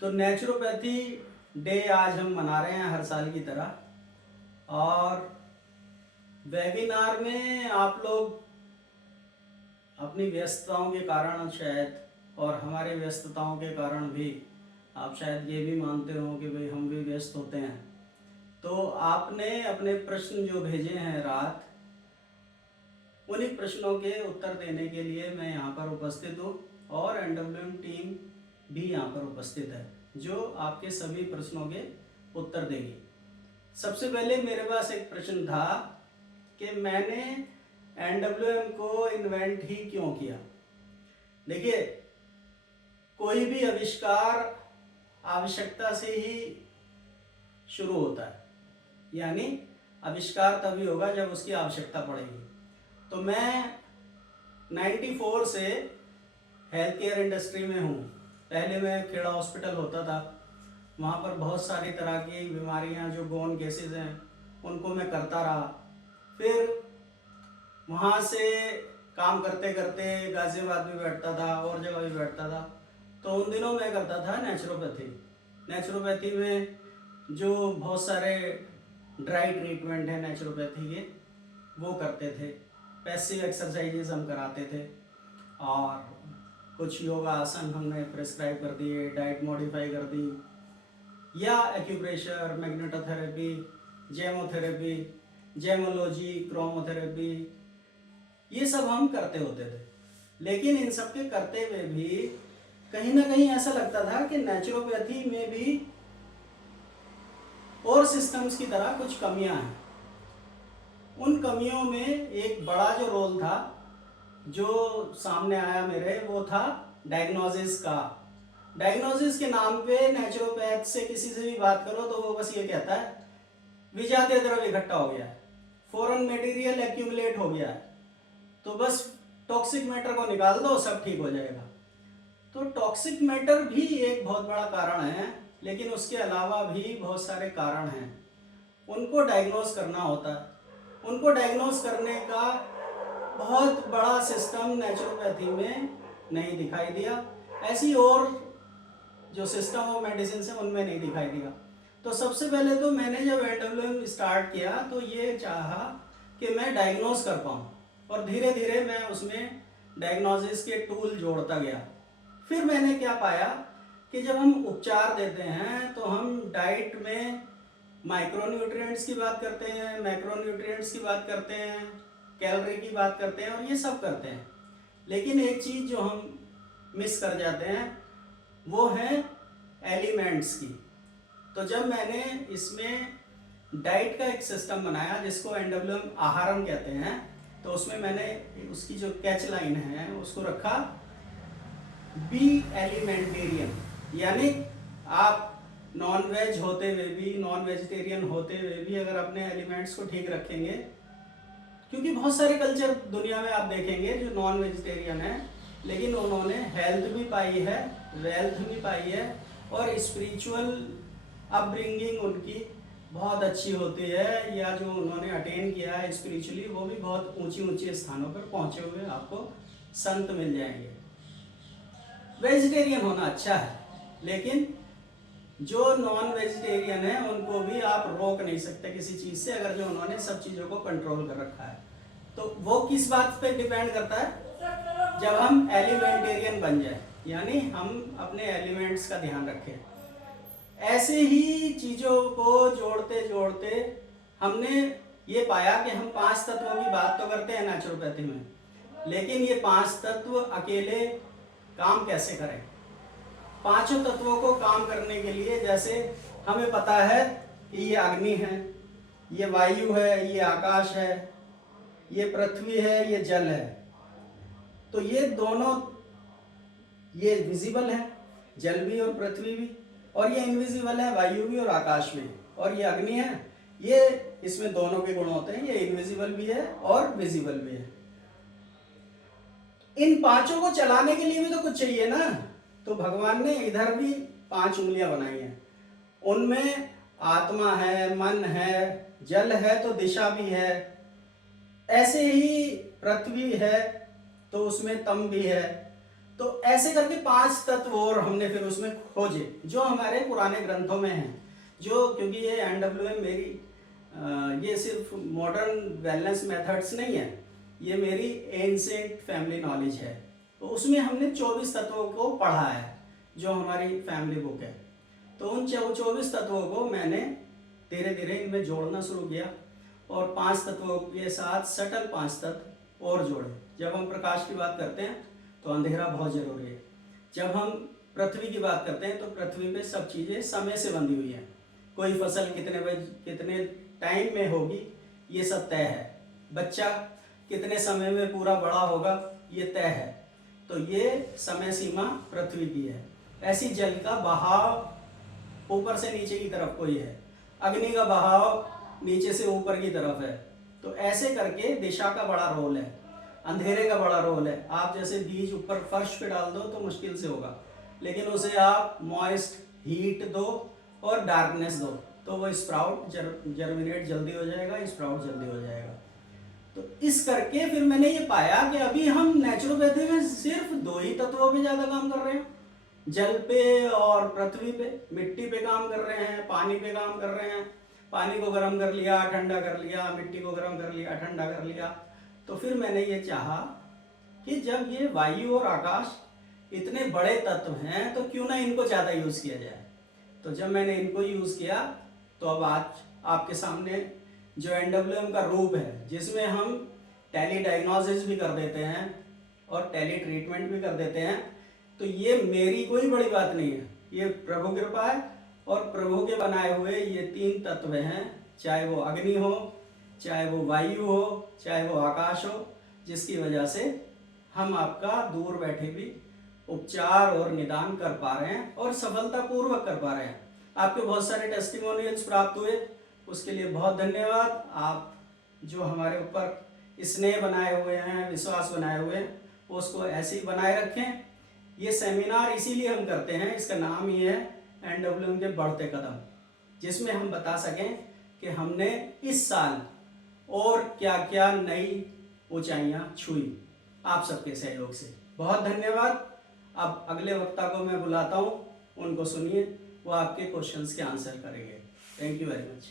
तो naturopathy day आज हम मना रहे हैं हर साल की तरह। और वेबिनार में आप लोग अपनी व्यस्तताओं के कारण शायद, और हमारे व्यस्तताओं के कारण भी आप शायद ये भी मानते हो कि भाई हम भी व्यस्त होते हैं, तो आपने अपने प्रश्न जो भेजे हैं रात, उन्हीं प्रश्नों के उत्तर देने के लिए मैं यहाँ पर उपस्थित हूँ और एनडब्ल्यूएम टीम भी यहाँ पर उपस्थित है जो आपके सभी प्रश्नों के उत्तर देगी। सबसे पहले मेरे पास एक प्रश्न था कि मैंने एनडब्ल्यूएम को इन्वेंट ही क्यों किया। देखिए, कोई भी आविष्कार आवश्यकता से ही शुरू होता है, यानी आविष्कार तभी होगा जब उसकी आवश्यकता पड़ेगी। तो मैं 94 से हेल्थ केयर इंडस्ट्री में हूँ। पहले मैं खेड़ा हॉस्पिटल होता था, वहाँ पर बहुत सारी तरह की बीमारियाँ जो गोन केसेस हैं उनको मैं करता रहा। फिर वहाँ से काम करते करते गाजियाबाद भी बैठता था और जगह भी बैठता था। तो उन दिनों मैं करता था नेचुरोपैथी में जो बहुत सारे ड्राई ट्रीटमेंट है नेचुरोपैथी के, वो करते थे। पैसिव एक्सरसाइजेज हम कराते थे और कुछ योगा आसन हमने प्रिस्क्राइब कर दिए, डाइट मॉडिफाई कर दी, या एक्यूप्रेशर, मैग्नेटोथेरेपी, जेमोथेरेपी, जेमोलॉजी, क्रोमोथेरेपी, ये सब हम करते होते थे। लेकिन इन सब के करते हुए भी कहीं ना कहीं ऐसा लगता था कि नेचुरोपैथी में भी और सिस्टम्स की तरह कुछ कमियां हैं। उन कमियों में एक बड़ा जो रोल था जो सामने आया मेरे, वो था डायग्नोसिस का। डायग्नोसिस के नाम पे नेचुरोपैथ से किसी से भी बात करो तो वो बस ये कहता है विजातीय द्रव इकट्ठा हो गया है, फॉरेन मटेरियल एक्यूमुलेट हो गया है, तो बस टॉक्सिक मैटर को निकाल दो, सब ठीक हो जाएगा। तो टॉक्सिक मैटर भी एक बहुत बड़ा कारण है, लेकिन उसके अलावा भी बहुत सारे कारण हैं, उनको डायग्नोस करना होता है। उनको डायग्नोस करने का बहुत बड़ा सिस्टम नेचुरोपैथी में नहीं दिखाई दिया। ऐसी और जो सिस्टम ऑफ मेडिसिन है उनमें नहीं दिखाई दिया। तो सबसे पहले तो मैंने जब एनडब्ल्यूएम स्टार्ट किया तो ये चाहा कि मैं डायग्नोस कर पाऊँ, और धीरे धीरे मैं उसमें डायग्नोसिस के टूल जोड़ता गया। फिर मैंने क्या पाया कि जब हम उपचार देते हैं तो हम डाइट में माइक्रोन्यूट्रिएंट्स की बात करते हैं, मैक्रोन्यूट्रिएंट्स की बात करते हैं, कैलोरी की बात करते हैं, और ये सब करते हैं। लेकिन एक चीज़ जो हम मिस कर जाते हैं वो है एलिमेंट्स की। तो जब मैंने इसमें डाइट का एक सिस्टम बनाया जिसको एनडब्ल्यूएम आहारम कहते हैं, तो उसमें मैंने उसकी जो कैच लाइन है उसको रखा बी एलिमेंटेरियन, यानी आप नॉन वेज होते हुए भी, नॉन वेजिटेरियन होते हुए भी अगर अपने एलिमेंट्स को ठीक रखेंगे, क्योंकि बहुत सारे कल्चर दुनिया में आप देखेंगे जो नॉन वेजिटेरियन है लेकिन उन्होंने हेल्थ भी पाई है, वेल्थ भी पाई है, और स्पिरिचुअल अपब्रिंगिंग उनकी बहुत अच्छी होती है, या जो उन्होंने अटेन किया है स्पिरिचुअली वो भी बहुत ऊंची ऊंचे स्थानों पर पहुंचे हुए आपको संत मिल जाएंगे। वेजिटेरियन होना अच्छा है, लेकिन जो नॉन वेजिटेरियन है उनको भी आप रोक नहीं सकते किसी चीज़ से, अगर जो उन्होंने सब चीज़ों को कंट्रोल कर रखा है। तो वो किस बात पे डिपेंड करता है, जब हम एलिमेंटेरियन बन जाए, यानी हम अपने एलिमेंट्स का ध्यान रखें। ऐसे ही चीज़ों को जोड़ते जोड़ते हमने ये पाया कि हम 5 तत्वों की बात तो करते हैं नेचुरोपैथी में, लेकिन ये 5 तत्व अकेले काम कैसे करें। पांचों तत्वों को काम करने के लिए, जैसे हमें पता है कि ये अग्नि है, ये वायु है, ये आकाश है, ये पृथ्वी है, ये जल है, तो ये दोनों, ये विजिबल है जल भी और पृथ्वी भी, और ये इनविजिबल है वायु भी और आकाश भी, और ये अग्नि है, ये इसमें दोनों के गुण होते हैं, ये इनविजिबल भी है और विजिबल भी है। इन पांचों को चलाने के लिए भी तो कुछ चाहिए ना, तो भगवान ने इधर भी 5 उंगलियां बनाई हैं, उनमें आत्मा है, मन है, जल है तो दिशा भी है, ऐसे ही पृथ्वी है तो उसमें तम भी है, तो ऐसे करके 5 तत्व और हमने फिर उसमें खोजे जो हमारे पुराने ग्रंथों में हैं, जो क्योंकि ये NWM मेरी ये सिर्फ मॉडर्न वेलनेस मेथड्स नहीं है, ये मेरी एंशिएंट फैमिली नॉलेज है। तो उसमें हमने 24 तत्वों को पढ़ा है जो हमारी फैमिली बुक है। तो उन 24 तत्वों को मैंने धीरे धीरे इनमें जोड़ना शुरू किया और 5 तत्वों के साथ सटल 5 तत्व और जोड़े। जब हम प्रकाश की बात करते हैं तो अंधेरा बहुत ज़रूरी है। जब हम पृथ्वी की बात करते हैं तो पृथ्वी पे सब चीज़ें समय से बंधी हुई हैं। कोई फसल कितने बजे कितने टाइम में होगी ये सब तय है। बच्चा कितने समय में पूरा बड़ा होगा ये तय है। तो ये समय सीमा पृथ्वी की है। ऐसी जल का बहाव ऊपर से नीचे की तरफ कोई है, अग्नि का बहाव नीचे से ऊपर की तरफ है। तो ऐसे करके दिशा का बड़ा रोल है, अंधेरे का बड़ा रोल है। आप जैसे बीज ऊपर फर्श पे डाल दो तो मुश्किल से होगा, लेकिन उसे आप मॉइस्ट हीट दो और डार्कनेस दो तो वो स्प्राउट जर्मिनेट जल्दी हो जाएगा, स्प्राउट जल्दी हो जाएगा। तो इस करके फिर मैंने ये पाया कि अभी हम नेचुरोपैथी में सिर्फ 2 ही तत्वों पे ज़्यादा काम कर रहे हैं, जल पे और पृथ्वी पे। मिट्टी पे काम कर रहे हैं, पानी पे काम कर रहे हैं। पानी को गर्म कर लिया, ठंडा कर लिया, मिट्टी को गर्म कर लिया, ठंडा कर लिया। तो फिर मैंने ये चाहा कि जब ये वायु और आकाश इतने बड़े तत्व हैं तो क्यों ना इनको ज़्यादा यूज़ किया जाए। तो जब मैंने इनको यूज़ किया तो अब आज आपके सामने जो NWM का रूप है, जिसमें हम टेली डायग्नोसिस भी कर देते हैं और टेली ट्रीटमेंट भी कर देते हैं, तो ये मेरी कोई बड़ी बात नहीं है, ये प्रभु कृपा है। और प्रभु के बनाए हुए ये 3 तत्व हैं, चाहे वो अग्नि हो, चाहे वो वायु हो, चाहे वो आकाश हो, जिसकी वजह से हम आपका दूर बैठे भी उपचार और निदान कर पा रहे हैं और सफलतापूर्वक कर पा रहे हैं। आपके बहुत सारे टेस्टिमोनियल्स प्राप्त हुए, उसके लिए बहुत धन्यवाद। आप जो हमारे ऊपर स्नेह बनाए हुए हैं, विश्वास बनाए हुए हैं, उसको ऐसे ही बनाए रखें। ये सेमिनार इसीलिए हम करते हैं, इसका नाम ही है NWM के बढ़ते कदम, जिसमें हम बता सकें कि हमने इस साल और क्या क्या नई ऊंचाइयां छुई आप सबके सहयोग से। बहुत धन्यवाद। अब अगले वक्ता को मैं बुलाता हूं, उनको सुनिए, वो आपके क्वेश्चंस के आंसर करेंगे। Thank you very much.